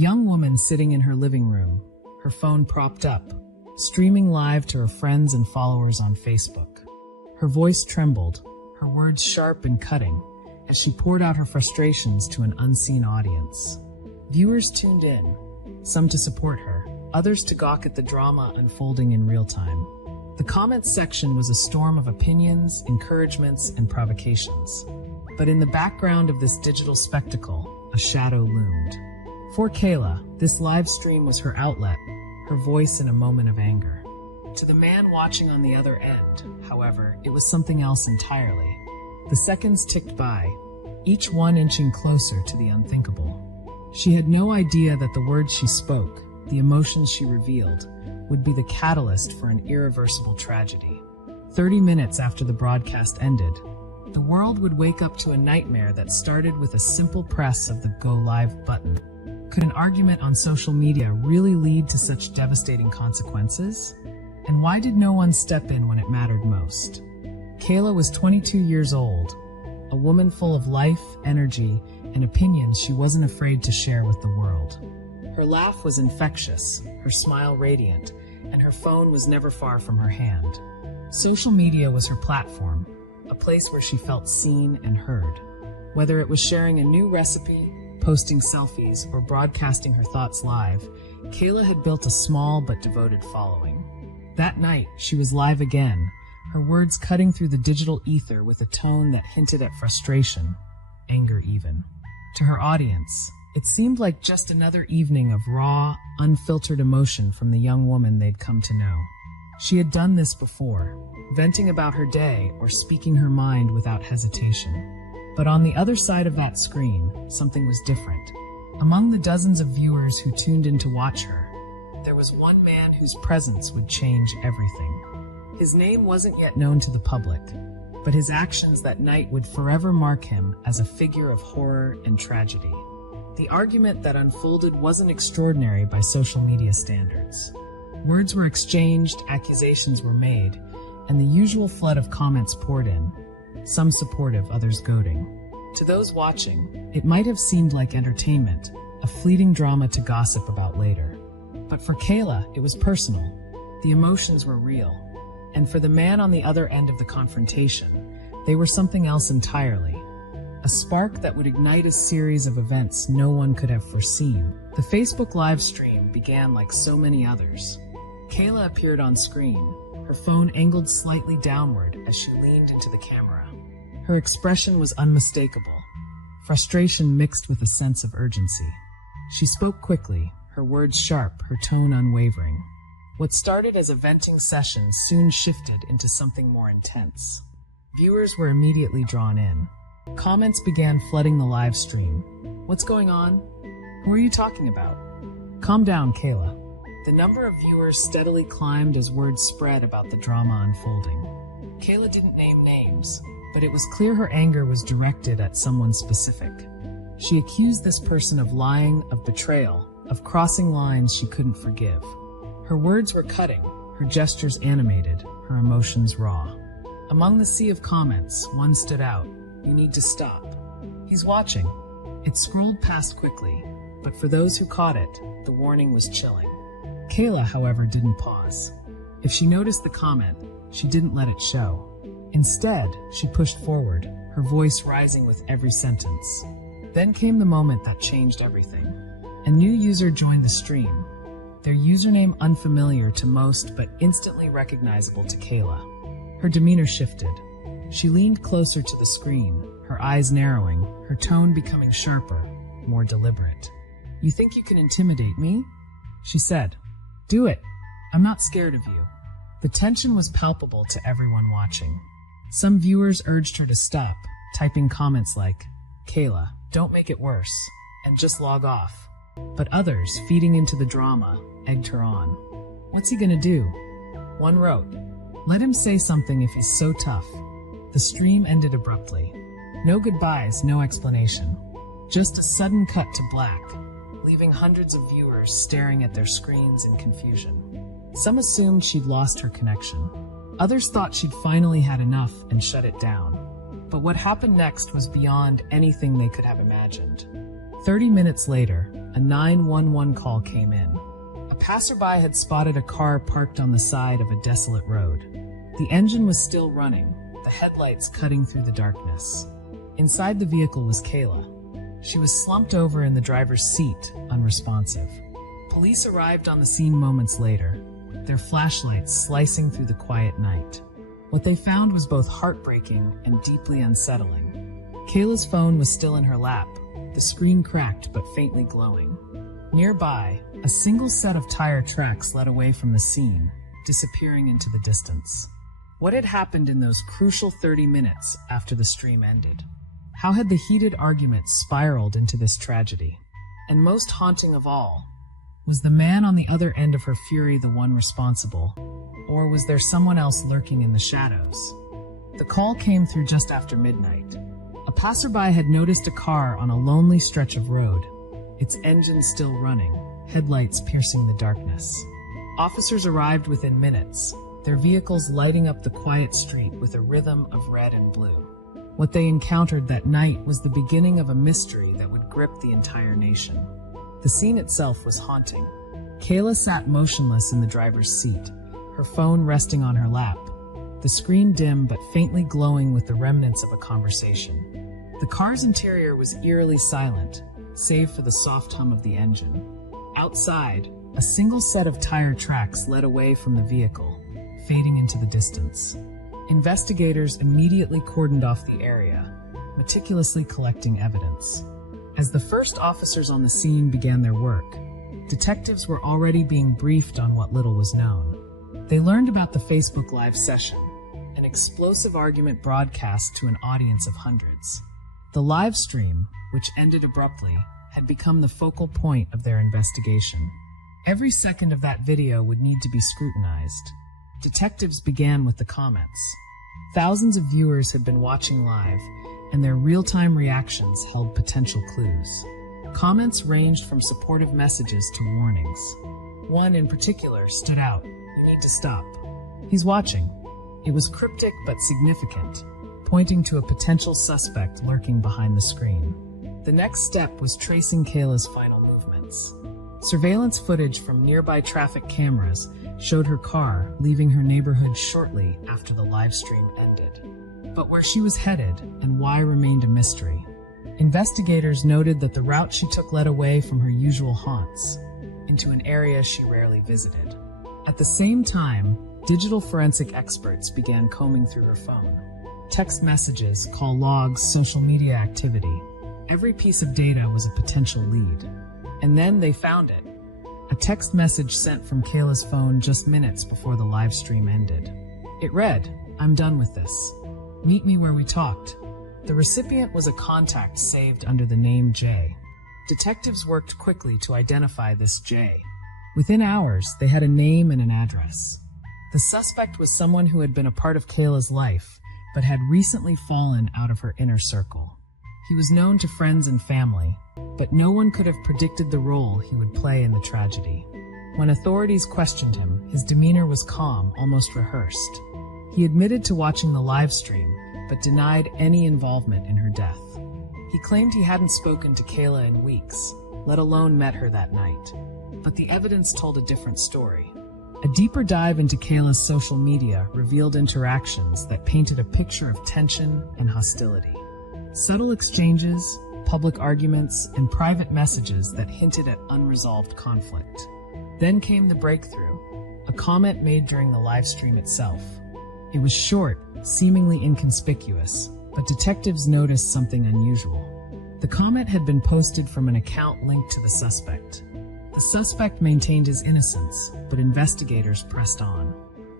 young woman sitting in her living room, her phone propped up, streaming live to her friends and followers on Facebook. Her voice trembled, her words sharp and cutting, as she poured out her frustrations to an unseen audience. Viewers tuned in, some to support her, others to gawk at the drama unfolding in real time. The comments section was a storm of opinions, encouragements, and provocations. But in the background of this digital spectacle, a shadow loomed. For Kayla, this live stream was her outlet, her voice in a moment of anger. To the man watching on the other end, however, it was something else entirely. The seconds ticked by, each one inching closer to the unthinkable. She had no idea that the words she spoke, the emotions she revealed, would be the catalyst for an irreversible tragedy. 30 minutes after the broadcast ended, the world would wake up to a nightmare that started with a simple press of the Go Live button. Could an argument on social media really lead to such devastating consequences? And why did no one step in when it mattered most? Kayla was 22 years old, a woman full of life, energy, and opinions she wasn't afraid to share with the world. Her laugh was infectious, her smile radiant, and her phone was never far from her hand. Social media was her platform, a place where she felt seen and heard. Whether it was sharing a new recipe, posting selfies, or broadcasting her thoughts live, Kayla had built a small but devoted following. That night, she was live again, her words cutting through the digital ether with a tone that hinted at frustration, anger even. To her audience, it seemed like just another evening of raw, unfiltered emotion from the young woman they'd come to know. She had done this before, venting about her day or speaking her mind without hesitation. But on the other side of that screen, something was different. Among the dozens of viewers who tuned in to watch her, there was one man whose presence would change everything. His name wasn't yet known to the public, but his actions that night would forever mark him as a figure of horror and tragedy. The argument that unfolded wasn't extraordinary by social media standards. Words were exchanged, accusations were made, and the usual flood of comments poured in, some supportive, others goading. To those watching, it might have seemed like entertainment, a fleeting drama to gossip about later. But for Kayla, it was personal. The emotions were real. And for the man on the other end of the confrontation, they were something else entirely. A spark that would ignite a series of events no one could have foreseen. The Facebook live stream began like so many others. Kayla appeared on screen, her phone angled slightly downward as she leaned into the camera. Her expression was unmistakable, frustration mixed with a sense of urgency. She spoke quickly, her words sharp, her tone unwavering. What started as a venting session soon shifted into something more intense. Viewers were immediately drawn in. Comments began flooding the live stream. What's going on? Who are you talking about? Calm down, Kayla. The number of viewers steadily climbed as word spread about the drama unfolding. Kayla didn't name names, but it was clear her anger was directed at someone specific. She accused this person of lying, of betrayal, of crossing lines she couldn't forgive. Her words were cutting, her gestures animated, her emotions raw. Among the sea of comments, one stood out. You need to stop. He's watching. It scrolled past quickly, but for those who caught it, the warning was chilling. Kayla, however, didn't pause. If she noticed the comment, she didn't let it show. Instead, she pushed forward, her voice rising with every sentence. Then came the moment that changed everything. A new user joined the stream, their username unfamiliar to most but instantly recognizable to Kayla. Her demeanor shifted. She leaned closer to the screen, her eyes narrowing, her tone becoming sharper, more deliberate. You think you can intimidate me? She said. Do it. I'm not scared of you. The tension was palpable to everyone watching. Some viewers urged her to stop, typing comments like, Kayla, don't make it worse, and just log off. But others, feeding into the drama, egged her on. What's he gonna do? One wrote, let him say something if he's so tough. The stream ended abruptly. No goodbyes, no explanation. Just a sudden cut to black, leaving hundreds of viewers staring at their screens in confusion. Some assumed she'd lost her connection. Others thought she'd finally had enough and shut it down. But what happened next was beyond anything they could have imagined. 30 minutes later, a 911 call came in. A passerby had spotted a car parked on the side of a desolate road. The engine was still running, the headlights cutting through the darkness. Inside the vehicle was Kayla. She was slumped over in the driver's seat, unresponsive. Police arrived on the scene moments later, their flashlights slicing through the quiet night. What they found was both heartbreaking and deeply unsettling. Kayla's phone was still in her lap, the screen cracked but faintly glowing. Nearby, a single set of tire tracks led away from the scene, disappearing into the distance. What had happened in those crucial 30 minutes after the stream ended? How had the heated argument spiraled into this tragedy? And most haunting of all, was the man on the other end of her fury the one responsible, or was there someone else lurking in the shadows? The call came through just after midnight. A passerby had noticed a car on a lonely stretch of road, its engine still running, headlights piercing the darkness. Officers arrived within minutes, their vehicles lighting up the quiet street with a rhythm of red and blue. What they encountered that night was the beginning of a mystery that would grip the entire nation. The scene itself was haunting. Kayla sat motionless in the driver's seat, her phone resting on her lap, the screen dim but faintly glowing with the remnants of a conversation. The car's interior was eerily silent, save for the soft hum of the engine. Outside, a single set of tire tracks led away from the vehicle, fading into the distance. Investigators immediately cordoned off the area, meticulously collecting evidence. As the first officers on the scene began their work, detectives were already being briefed on what little was known. They learned about the Facebook Live session, an explosive argument broadcast to an audience of hundreds. The live stream, which ended abruptly, had become the focal point of their investigation. Every second of that video would need to be scrutinized. Detectives began with the comments. Thousands of viewers had been watching live, and their real-time reactions held potential clues. Comments ranged from supportive messages to warnings. One in particular stood out. "You need to stop. He's watching." It was cryptic but significant, pointing to a potential suspect lurking behind the screen. The next step was tracing Kayla's final movements. Surveillance footage from nearby traffic cameras showed her car leaving her neighborhood shortly after the live stream ended. But where she was headed and why remained a mystery. Investigators noted that the route she took led away from her usual haunts, into an area she rarely visited. At the same time, digital forensic experts began combing through her phone. Text messages, call logs, social media activity. Every piece of data was a potential lead. And then they found it. A text message sent from Kayla's phone just minutes before the live stream ended. It read, "I'm done with this. Meet me where we talked." The recipient was a contact saved under the name J. Detectives worked quickly to identify this J. Within hours, they had a name and an address. The suspect was someone who had been a part of Kayla's life, but had recently fallen out of her inner circle. He was known to friends and family, but no one could have predicted the role he would play in the tragedy. When authorities questioned him, his demeanor was calm, almost rehearsed. He admitted to watching the live stream, but denied any involvement in her death. He claimed he hadn't spoken to Kayla in weeks, let alone met her that night. But the evidence told a different story. A deeper dive into Kayla's social media revealed interactions that painted a picture of tension and hostility. Subtle exchanges, public arguments, and private messages that hinted at unresolved conflict. Then came the breakthrough, a comment made during the live stream itself. It was short, seemingly inconspicuous, but detectives noticed something unusual. The comment had been posted from an account linked to the suspect. The suspect maintained his innocence, but investigators pressed on.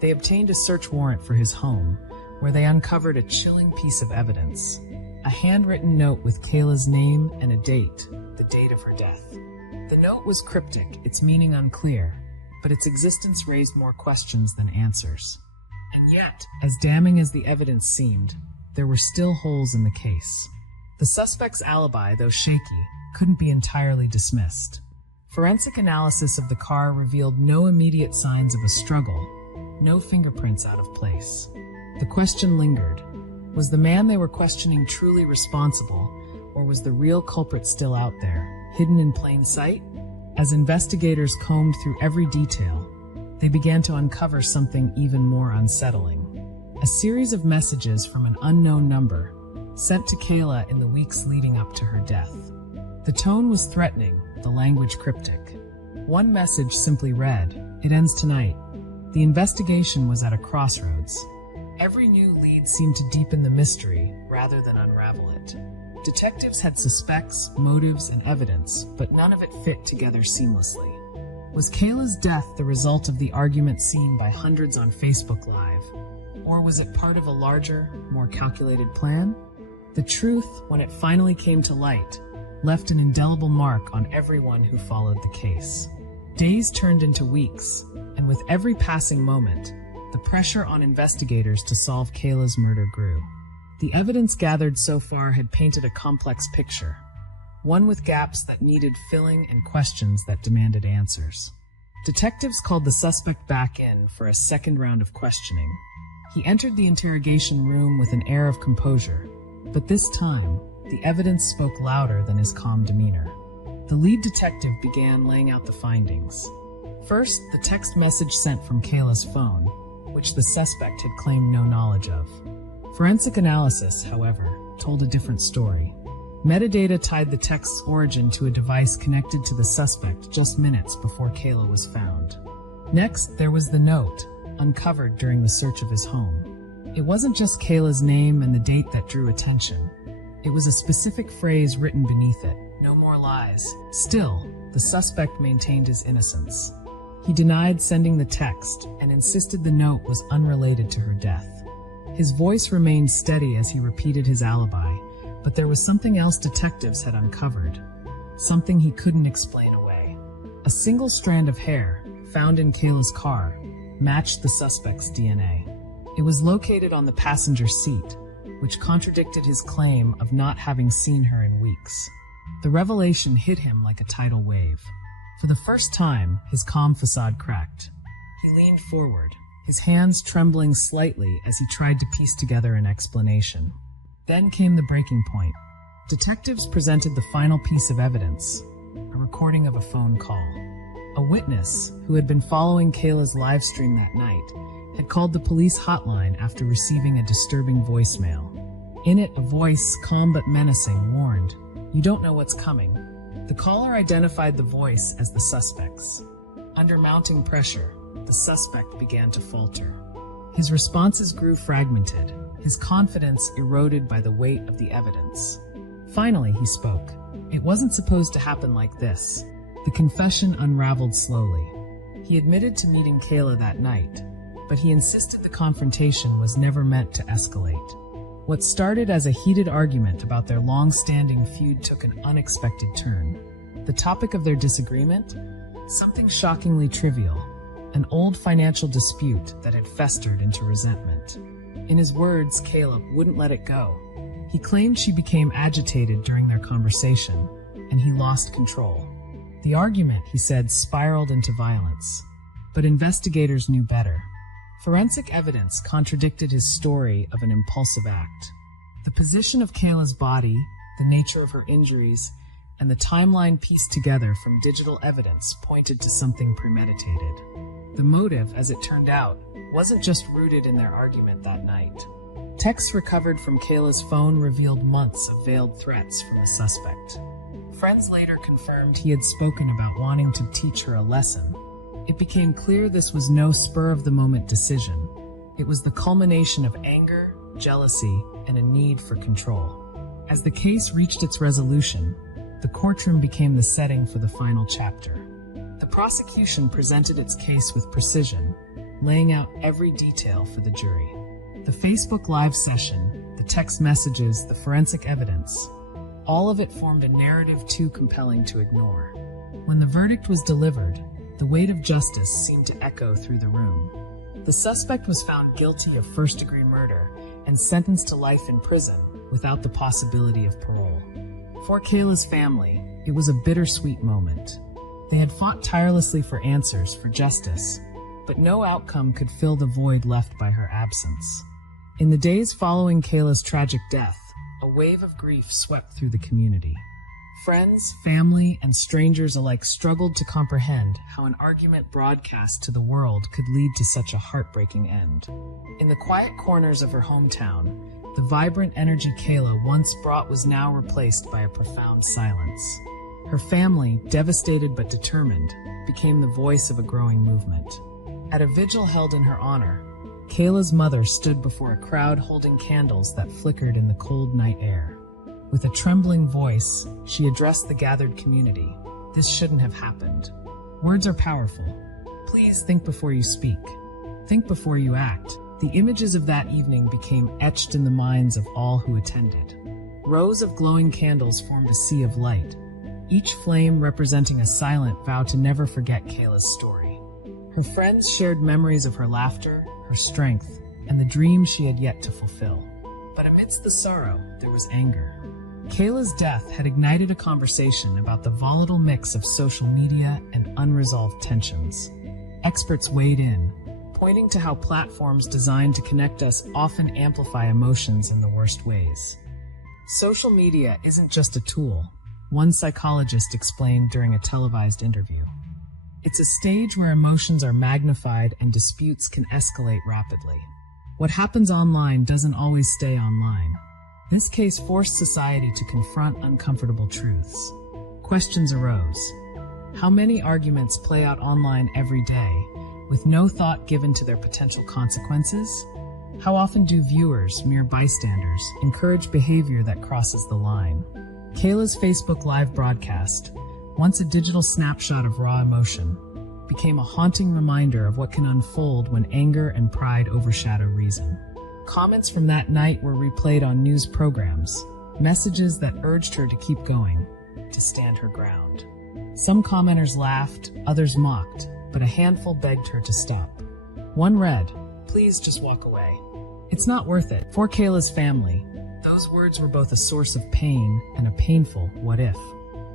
They obtained a search warrant for his home, where they uncovered a chilling piece of evidence. A handwritten note with Kayla's name and a date, the date of her death. The note was cryptic, its meaning unclear, but its existence raised more questions than answers. And yet, as damning as the evidence seemed, there were still holes in the case. The suspect's alibi, though shaky, couldn't be entirely dismissed. Forensic analysis of the car revealed no immediate signs of a struggle, no fingerprints out of place. The question lingered. Was the man they were questioning truly responsible, or was the real culprit still out there? hidden in plain sight? As investigators combed through every detail, they began to uncover something even more unsettling. A series of messages from an unknown number sent to Kayla in the weeks leading up to her death. The tone was threatening, the language cryptic. One message simply read, "It ends tonight." The investigation was at a crossroads. Every new lead seemed to deepen the mystery rather than unravel it. Detectives had suspects, motives, and evidence, but none of it fit together seamlessly. Was Kayla's death the result of the argument seen by hundreds on Facebook Live? Or was it part of a larger, more calculated plan? The truth, when it finally came to light, left an indelible mark on everyone who followed the case. Days turned into weeks, and with every passing moment, the pressure on investigators to solve Kayla's murder grew. The evidence gathered so far had painted a complex picture, one with gaps that needed filling and questions that demanded answers. Detectives called the suspect back in for a second round of questioning. He entered the interrogation room with an air of composure, but this time, the evidence spoke louder than his calm demeanor. The lead detective began laying out the findings. First, the text message sent from Kayla's phone, which the suspect had claimed no knowledge of. Forensic analysis, however, told a different story. Metadata tied the text's origin to a device connected to the suspect just minutes before Kayla was found. Next, there was the note, uncovered during the search of his home. It wasn't just Kayla's name and the date that drew attention. It was a specific phrase written beneath it, "No more lies." Still, the suspect maintained his innocence. He denied sending the text and insisted the note was unrelated to her death. His voice remained steady as he repeated his alibi, but there was something else detectives had uncovered, something he couldn't explain away. A single strand of hair, found in Kayla's car, matched the suspect's DNA. It was located on the passenger seat, which contradicted his claim of not having seen her in weeks. The revelation hit him like a tidal wave. For the first time, his calm facade cracked. He leaned forward, his hands trembling slightly as he tried to piece together an explanation. Then came the breaking point. Detectives presented the final piece of evidence, a recording of a phone call. A witness, who had been following Kayla's live stream that night, had called the police hotline after receiving a disturbing voicemail. In it, a voice, calm but menacing, warned, "You don't know what's coming." The caller identified the voice as the suspect's. Under mounting pressure, the suspect began to falter. His responses grew fragmented, his confidence eroded by the weight of the evidence. Finally, he spoke. It wasn't supposed to happen like this. The confession unraveled slowly. He admitted to meeting Kayla that night, but he insisted the confrontation was never meant to escalate. What started as a heated argument about their long-standing feud took an unexpected turn. The topic of their disagreement? Something shockingly trivial, an old financial dispute that had festered into resentment. In his words, Kayla wouldn't let it go. He claimed she became agitated during their conversation, and he lost control. The argument, he said, spiraled into violence. But investigators knew better. Forensic evidence contradicted his story of an impulsive act. The position of Kayla's body, the nature of her injuries, and the timeline pieced together from digital evidence pointed to something premeditated. The motive, as it turned out, wasn't just rooted in their argument that night. Texts recovered from Kayla's phone revealed months of veiled threats from the suspect. Friends later confirmed he had spoken about wanting to teach her a lesson. It became clear this was no spur-of-the-moment decision. It was the culmination of anger, jealousy, and a need for control. As the case reached its resolution, the courtroom became the setting for the final chapter. The prosecution presented its case with precision, laying out every detail for the jury. The Facebook Live session, the text messages, the forensic evidence, all of it formed a narrative too compelling to ignore. When the verdict was delivered, the weight of justice seemed to echo through the room. The suspect was found guilty of first-degree murder and sentenced to life in prison without the possibility of parole. For Kayla's family, it was a bittersweet moment. They had fought tirelessly for answers, for justice, but no outcome could fill the void left by her absence. In the days following Kayla's tragic death, a wave of grief swept through the community. Friends, family, and strangers alike struggled to comprehend how an argument broadcast to the world could lead to such a heartbreaking end. In the quiet corners of her hometown, the vibrant energy Kayla once brought was now replaced by a profound silence. Her family, devastated but determined, became the voice of a growing movement. At a vigil held in her honor, Kayla's mother stood before a crowd holding candles that flickered in the cold night air. With a trembling voice, she addressed the gathered community. This shouldn't have happened. Words are powerful. Please think before you speak. Think before you act. The images of that evening became etched in the minds of all who attended. Rows of glowing candles formed a sea of light, each flame representing a silent vow to never forget Kayla's story. Her friends shared memories of her laughter, her strength, and the dreams she had yet to fulfill. But amidst the sorrow, there was anger. Kayla's death had ignited a conversation about the volatile mix of social media and unresolved tensions. Experts weighed in, pointing to how platforms designed to connect us often amplify emotions in the worst ways. Social media isn't just a tool, one psychologist explained during a televised interview. It's a stage where emotions are magnified and disputes can escalate rapidly. What happens online doesn't always stay online. This case forced society to confront uncomfortable truths. Questions arose. How many arguments play out online every day, with no thought given to their potential consequences? How often do viewers, mere bystanders, encourage behavior that crosses the line? Kayla's Facebook Live broadcast, once a digital snapshot of raw emotion, became a haunting reminder of what can unfold when anger and pride overshadow reason. Comments from that night were replayed on news programs, messages that urged her to keep going, to stand her ground. Some commenters laughed, others mocked, but a handful begged her to stop. One read, "Please just walk away. It's not worth it." For Kayla's family, those words were both a source of pain and a painful what if.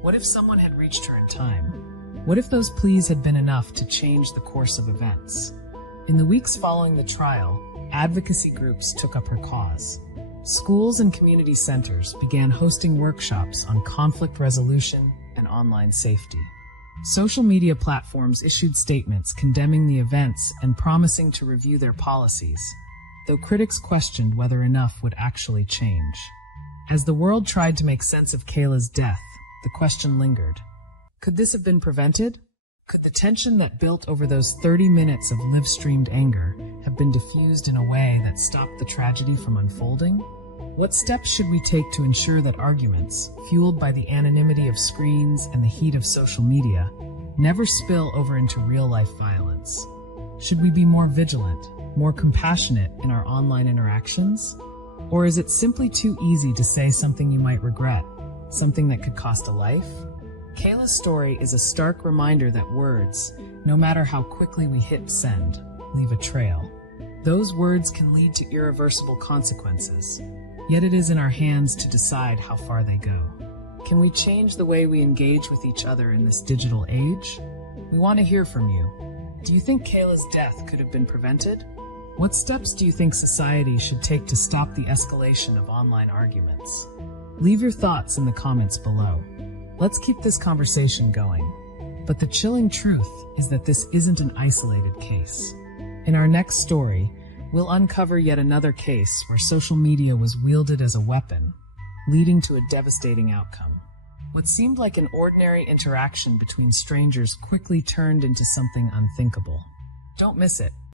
What if someone had reached her in time? What if those pleas had been enough to change the course of events? In the weeks following the trial, advocacy groups took up her cause. Schools and community centers began hosting workshops on conflict resolution and online safety. Social media platforms issued statements condemning the events and promising to review their policies, though critics questioned whether enough would actually change. As the world tried to make sense of Kayla's death, the question lingered. Could this have been prevented? Could the tension that built over those 30 minutes of live-streamed anger have been diffused in a way that stopped the tragedy from unfolding? What steps should we take to ensure that arguments, fueled by the anonymity of screens and the heat of social media, never spill over into real-life violence? Should we be more vigilant, more compassionate in our online interactions? Or is it simply too easy to say something you might regret, something that could cost a life? Kayla's story is a stark reminder that words, no matter how quickly we hit send, leave a trail. Those words can lead to irreversible consequences, yet it is in our hands to decide how far they go. Can we change the way we engage with each other in this digital age? We want to hear from you. Do you think Kayla's death could have been prevented? What steps do you think society should take to stop the escalation of online arguments? Leave your thoughts in the comments below. Let's keep this conversation going. But the chilling truth is that this isn't an isolated case. In our next story, we'll uncover yet another case where social media was wielded as a weapon, leading to a devastating outcome. What seemed like an ordinary interaction between strangers quickly turned into something unthinkable. Don't miss it.